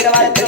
Ela é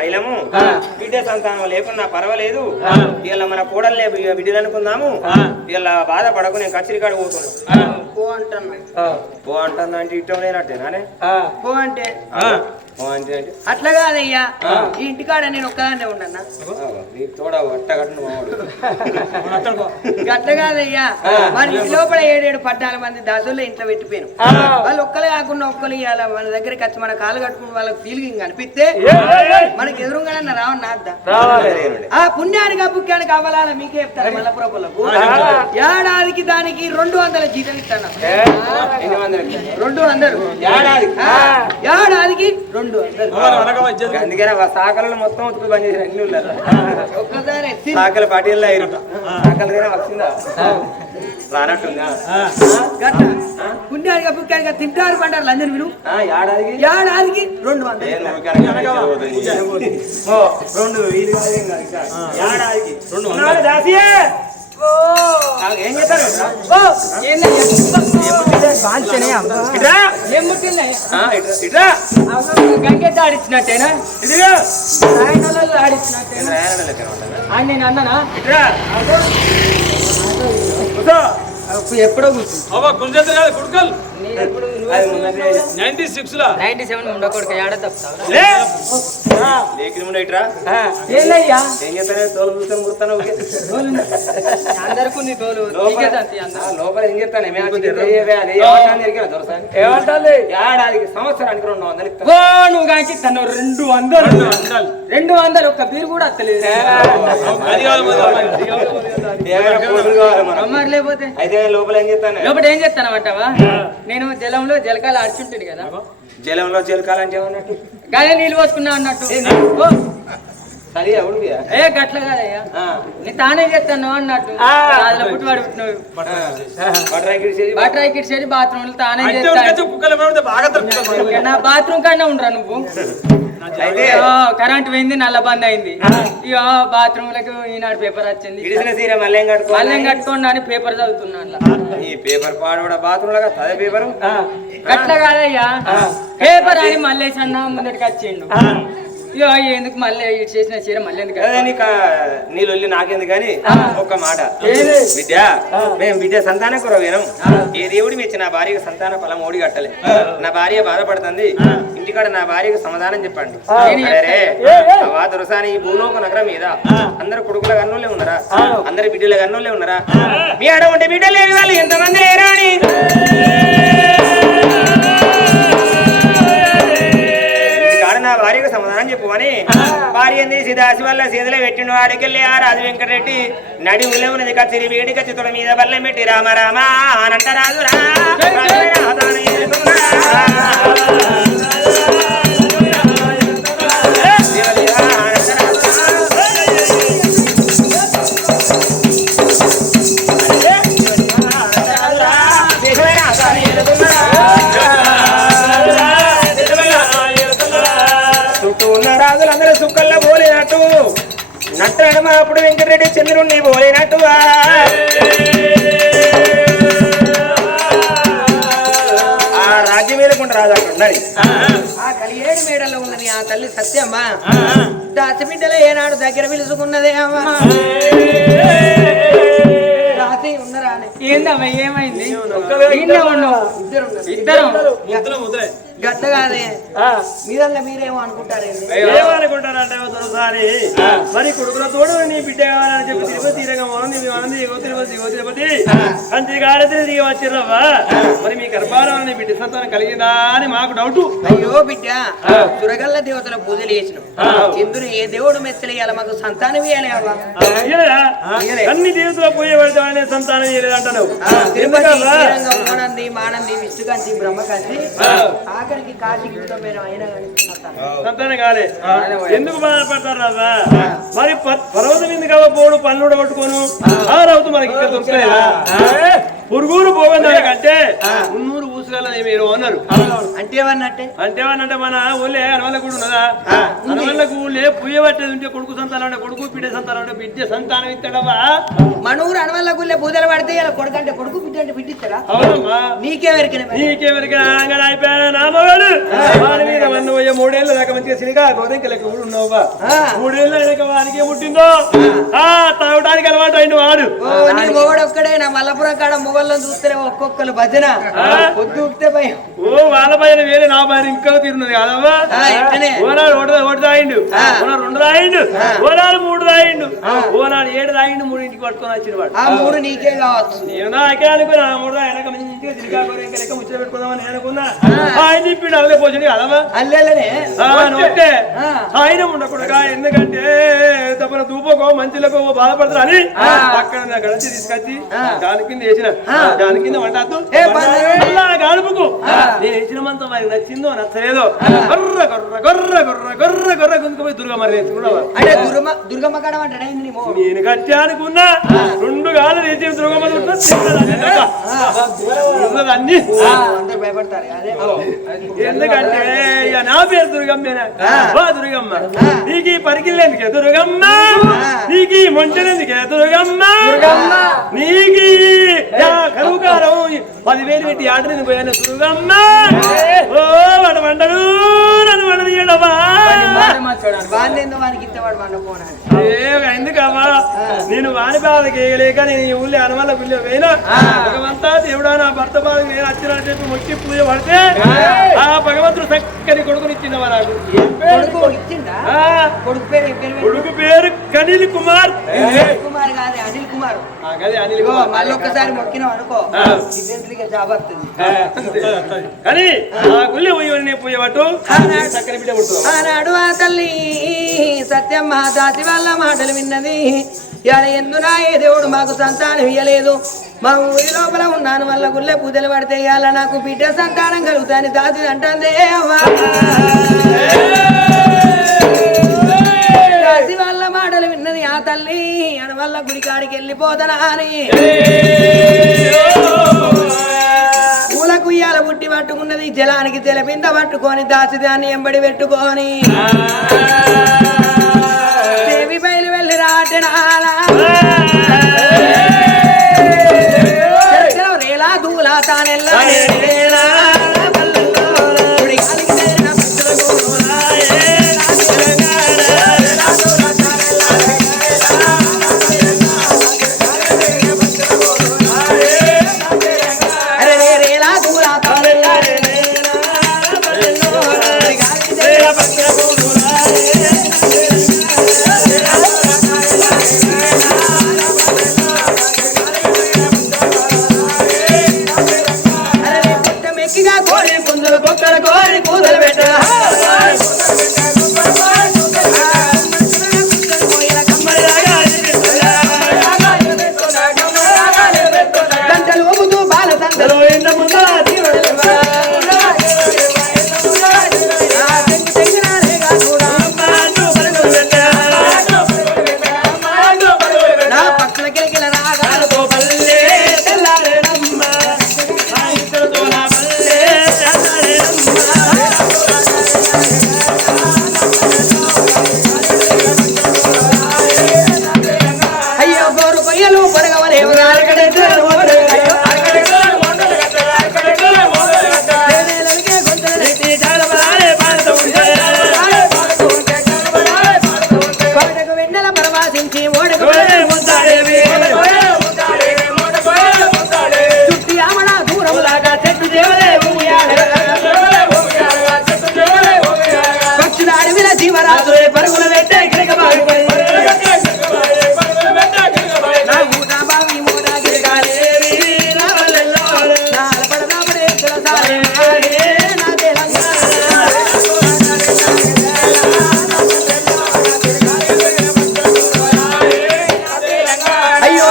పైలము. బిడ్డ సంతానం లేకున్నా పర్వాలేదు. ఇలా మన కూడలే బిడ్డలు అనుకుందాము ఇలా బాధపడకు నేను కచ్చిరికాడ పోతున్నా పో అంటున్నా పో అంటే ఇష్టం లేనట్టేనానే పో అంటే పో అంటే? అంటే అట్లా కాదయ్యా. ఈ ఇంటికాడ నేను ఒక్కదాన్నే ఉండన్నా. నీ తోడ వట్ట కట్టును మావాడు అట్లా కాదయ్యా. మన ఇంటి లోపల ఏడేడు పద్నాలుగు మంది దాసుల్లో ఇంట్లో పెట్టిపోయాను. వాళ్ళు ఒక్కలే కాకుండా ఒక్కరు ఇవాళ మన దగ్గరికి వచ్చి మన కాలు కట్టుకుని వాళ్ళకి ఫీలింగ్ అనిపిస్తే మనకి ఎదురుగానే రావని నాద్దా ఆ పుణ్యానికి ఆ పుణ్యానికి అవ్వాలా మీకే చెప్తారు? మల్లపురపులకు ఏడాదికి దానికి రెండు వందల జీతం ఇస్తాను. రెండు వందలు. ఏడాదికి రెండు వందలు అందుకనే సాకలను మొత్తం ఉతుకు బంద్ చేసిన అన్ని ఉన్నారు. పాటీల్లో అయ్యారు సాకలు తినే వచ్చిందా? రానట్టుందా? తింటారు పంటారు అందరు విను ఆ, ఏడాదికి ఏడాదికి రెండు రెండు. ఏడాదికి ఆ, ఏం చేస్తారు ఇట్రా. ఆ, ఇట్రా, గంగెట్ ఆడిచ్చినట్టేనా? ఇదిగో. సాయంకాలంలో ఆడిచ్చినట్టేనా? ఆయన నేను అన్నానా? ఇట్రా. ఎప్పుడో నైన్టీ సిక్స్ లా నైన్టీ సెవెన్ ఉండకూడదు ఏడ తోలు అందరికి నీ లోపల ఏం? ఏమంటాలి ఏడాదికి సంవత్సరానికి రెండు వందలు ఇస్తాను ఓ నువ్వు కాకి తను రెండు వందలు. రెండు వందలు. ఒక్క బీరు కూడా అత్తలేదు. లేకపోతే అయితే లోపల ఏం చేస్తాను? లోపల ఏం చేస్తాను అంటావా? నేను జలంలో జలకాలు ఆడుచుంటుంది కదా. జలంలో చిలకాలంటే ఏమన్నట్టు? గాలి నీళ్ళు పోసుకున్నా అన్నట్టు. ఓ, సరే అవును. ఏ గట్ల కాదయ్యా. నీ తానే చేస్తాను అన్నట్టు. అందులో పుట్టి పడుతున్నావు బటర్ ఎగిరి చేసి బాత్రూమ్లో తానే అంటే చేస్తాను. నా బాత్రూమ్ కన్నా ఉండరా నువ్వు? అయితే కరెంట్ పోయింది నల్ల బంద్ అయింది. ఇక బాత్రూమ్లకు ఈనాడు పేపర్ వచ్చింది. మళ్ళీ కట్టుకోండి అని పేపర్ చదువుతున్నా అందులో. ఈ పేపర్ పాడు కూడా బాత్రూమ్ లాగా అదే పేపర్ గట్ల కాదయ్యా. పేపర్ అని మల్లేసి అన్న ముందటికి వచ్చిండు. ఇక ఎందుకు మళ్ళీ ఇటు చేసిన చీర మళ్ళీ ఎందుకు అదే నీకు నీ లొల్లి నాకేంది కానీ ఒక్క మాట? విద్య. మేము విద్య సంతాన కురవేనం ఏ దేవుడి మెచ్చి నా భార్యకు సంతాన ఫలం ఓడి కట్టలే. నా భార్య బాధపడుతుంది. ఇంటికాడ నా భార్యకు సమాధానం చెప్పండి. అరే అవా దొరసాని ఈ భూలోక నగరం మీద అందరు కొడుకుల గన్నోళ్ళే ఉన్నారా? అందరి బిడ్డల గన్నోళ్ళే ఉన్నారా? మీ ఆడ ఉంటే బిడ్డలు లేని వాళ్ళు ఎంతమంది లేరా అని. సమాధానం చెప్పుమని భార్య తీసి దాసి వల్ల సీదలో పెట్టిన వాడికెళ్ళి ఆ రాజు వెంకటరెడ్డి నడి ఉల్లే ఉన్నది కచ్చిరి వేడి కచ్చితుడ మీద బల్లెం పెట్టి రామ రామ అనంట రాజు రా మేడలో ఉన్నది ఆ తల్లి సత్యమ్మ. దాచబిడ్డలో ఏనాడు దగ్గర పిలుచుకున్నదే అమ్మా. రాత్రి ఉన్నరా. ఏందమ్మా ఏమైంది? ఈయనే ఉన్నావు. ఇద్దరు ఉన్నారు. ముద్దుల ముద్రే గట్ల కాదే ఆ, మీరల్ల మీరేమో అనుకుంటారేంది ఏమనుకుంటారంటే ఒకసారి మరి కొడుకుల తోడు నీ బిడ్డ కావాలని చెప్పి తిరుపతి తీరగా మోనంది మీ ఆనంది ఇగో తిరుపతి తిరుపతి. అంతే కాడతే తిరిగి వచ్చిర్రవ్వా మరి మీ గర్భారం నీ బిడ్డ సంతానం కలిగిందా అని మాకు డౌట్. అయ్యో బిడ్డ సురగల్ల దేవతల పూజలు చేసినాం. ఇందులో ఏ దేవుడు మెచ్చలేయాల మాకు సంతానం అవ్వ. అన్ని జీవితంలో పోయే పడితే సంతానం చేయలేదు అంటున్నావు తిరుపతి ఎందుకవ్వా? శ్రీరంగం మోనంది మానంది విష్ణుకాంతి బ్రహ్మకాంతి. ఆఖరికి కాశీకి అయినా సంతానం. కాలే. ఎందుకు బాధపడతారు రాదా మరి పర్వతం ఎందుకు పోడు పన్నుడు పట్టుకోను. ఆ. రౌతు మనకి ఇక్కడ దొరకలేదా పురుగురు పోవని దానికంటే మీరు అన్నారు. అంటే ఏమన్నట్టే అంటే ఏమన్నంటే మన ఊళ్ళే అనవల్ల కూడా ఉన్నదా? అనవల్లకు ఊళ్ళే పుయ్య పట్టేది ఉంటే కొడుకు సంతానం అంటే కొడుకు బిడ్డ సంతానం అంటే బిడ్డ సంతానం ఇస్తాడవా మనూరు అనవల్ల గుళ్ళే పూజలు పడితే ఇలా కొడుకు అంటే కొడుకు బిడ్డ అంటే బిడ్డ ఇస్తారా అవునమ్మా. నీకే వెరికిన నీకెవరికి అంగడ అయిపోయాడు నా మగాడు వాడి మీద మూడేళ్ళు దాకా మంచిగా సినిగా గోరింకలకి ఊరు ఉన్నావుగా. మూడేళ్ళు వానికి ఏముట్టిందో ఆ. తాగడానికి అలవాటు అయిన వాడు. నీ మొగడు ఒక్కడే నా మల్లపురం కాడ మొగళ్ళని చూస్తే ఒక్కొక్కరు భజన. పొద్దు ఊపితే భయం. ఓ వాళ్ళ పైన వేరే నా పైన ఇంకా తీరున్నది కాదమ్మా. ఓనాడు ఒకటి ఒకటి తాగిండు. ఓనాడు రెండు తాగిండు. ఓనాడు మూడు తాగిండు. ఓనాడు ఏడు తాగిండు మూడింటికి పట్టుకొని వచ్చిన వాడు. ఆ మూడు నీకే కావచ్చు. నేను నాకే అనుకున్నా మూడు వెనక మంచిగా గోరింక లెక్క ముచ్చట పెట్టుకుందామని నేను అనుకున్నా. ఆయన తిప్పిండు అదే పోతుంది కదమ్మా. అల్లెలనే నోటే ఆ. ఆయన ఉండకూడగా ఎందుకంటే తప్పన దూపకో మంచులకో బాధపడతారు అని అక్కడ గడిచి తీసుకొచ్చి దాని కింద వేసిన. దాని కింద పని? గడుపుకు నేను వేసిన మంతం వారికి నచ్చిందో నచ్చలేదో. గొర్ర గొర్ర గొర్ర గొర్ర గొర్ర గొర్ర గుంతుకుపోయి దుర్గా మరి నేర్చుకున్నావా అంటే దుర్గమ్మ దుర్గమ్మ కాడ నేను కట్టి అనుకున్నా రెండు గాలు వేసి దుర్గమ్మ అన్ని ఎందుకంటే నా పేరు దుర్గమ్మేనా వా దుర్గమ్మ. నీకు ఈ దుర్గమ్మ? నీకు ఈ మొంటనెందుకే దుర్గమ్మ. నీకు ఈ యా కరువుకారం పదివేలు పెట్టి ఆటని పోయాను దుర్గమ్మ ఓ వాడు వండడు నన్ను వంట చేయడమా వాళ్ళేందో వాడు. ఇత్తవాడు ఎందుకమ్మా నేను వాని బాధకి వేయలేక నేను ఈ ఊళ్ళో అనవల్ల గుళ్ళో పోయినా భగవంతా దేవుడా నా భర్త బాధకి నేను వచ్చిన చెప్పి మొక్కి పూజ పడితే ఆ. భగవంతుడు చక్కని కొడుకునిచ్చిందవా నాకు. కొడుకు పేరు కనిల్ కుమార్. అనిల్ కుమార్ కాదే అనిల్ కుమార్. అనిల్ మళ్ళీ ఒక్కసారి అనుకో. కానీ ఆ గుళ్ళో పోయి పూజ పట్టు? చక్కని బిడ్డ తల్లి సత్యమ్మ దాసి వాళ్ళ మాటలు విన్నది. ఇవాళ ఎందునా ఏ దేవుడు మాకు సంతానం ఇయ్యలేదు. మా ఊరి లోపల ఉన్నాను వల్ల గుళ్ళ పూజలు పడితే ఇవాళ నాకు బిడ్డ సంతానం కలుగుతాని దాసి అంటుందే. దాసి వాళ్ళ మాటలు విన్నది ఆ తల్లి. అని వల్ల గుడి కాడికి వెళ్ళిపోతానా అని. పూలకు బుట్టి పట్టుకున్నది జలానికి తెలపింద పట్టుకొని దాసిదాన్ని ఎంబడి పెట్టుకొని. రాటనాలా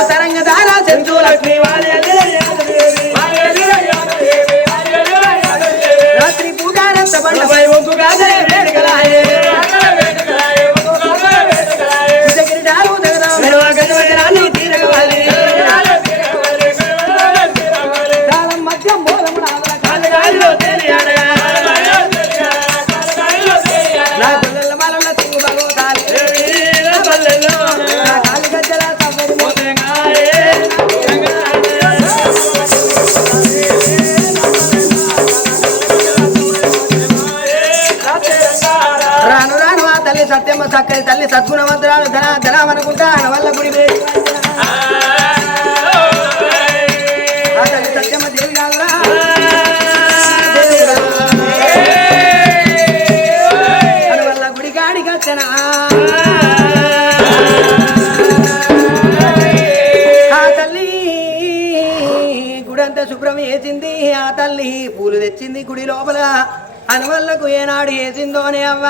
తరంగ దారా చందు లక్ష్మి వాళ్ళ ఇల్లంతా శుభ్రం వేసింది ఆ తల్లి పూలు తెచ్చింది గుడి లోపల అనువల్లకు ఏనాడు వేసిందోనే అవ్వ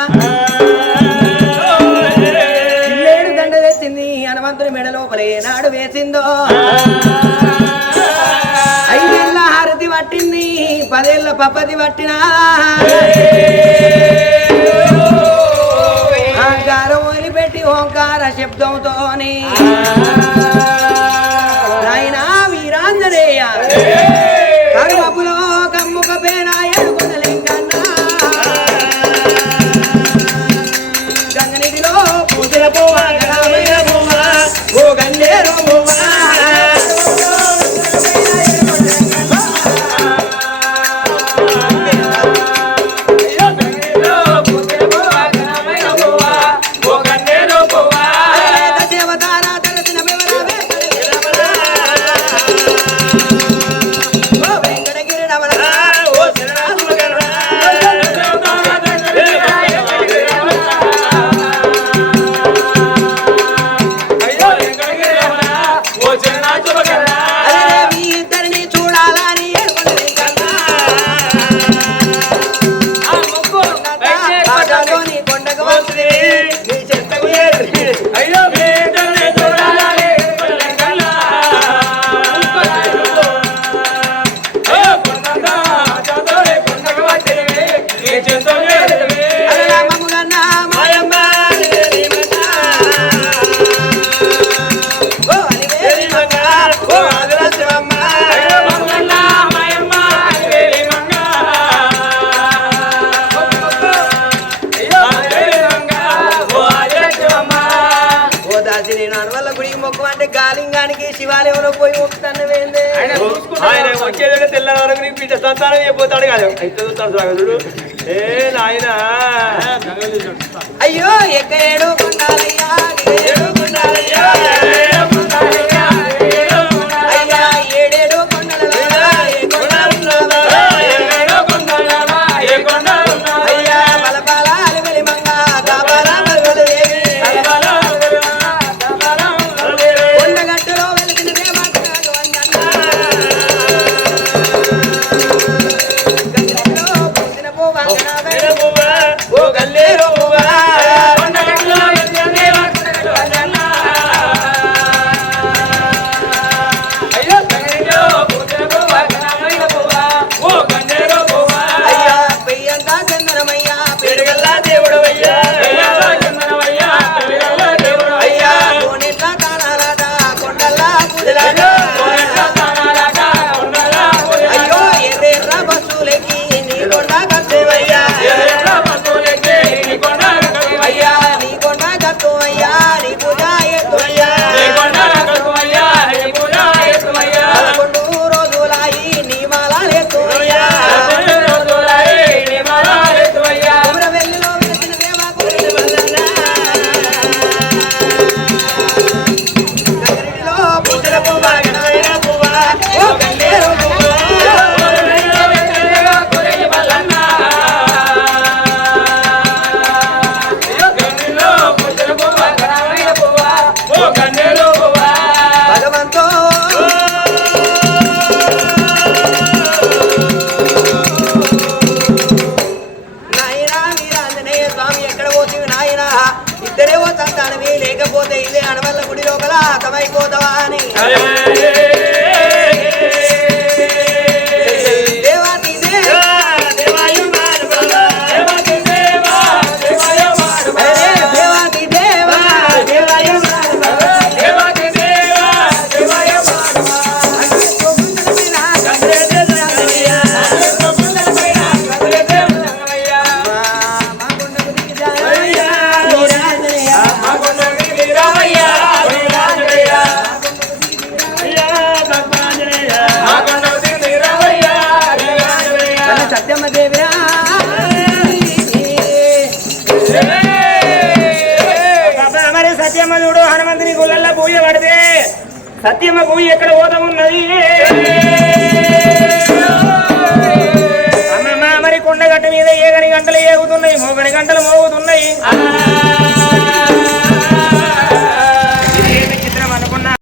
ఏడు దండ తెచ్చింది హనుమంతుని మెడ లోపల ఏనాడు వేసిందో ఐదేళ్ళ హారతి పట్టింది పదేళ్ళ పప్పతి పట్టినా ఓంకార శబ్దంతో సంఘానికి శివాలయంలో పోయి వచ్చేదాకా ఆయన వచ్చేదంటే సంతానం అయిపోతాడు కాదు. ఏ నాయన. అయ్యో ఎక్క ఏడు గుండాలయ్యా ఏడు కొండాలయ్యా పువ్వ గణవైన పువ్వ సత్యమ్మ ఎక్కడ పోతా ఉన్నది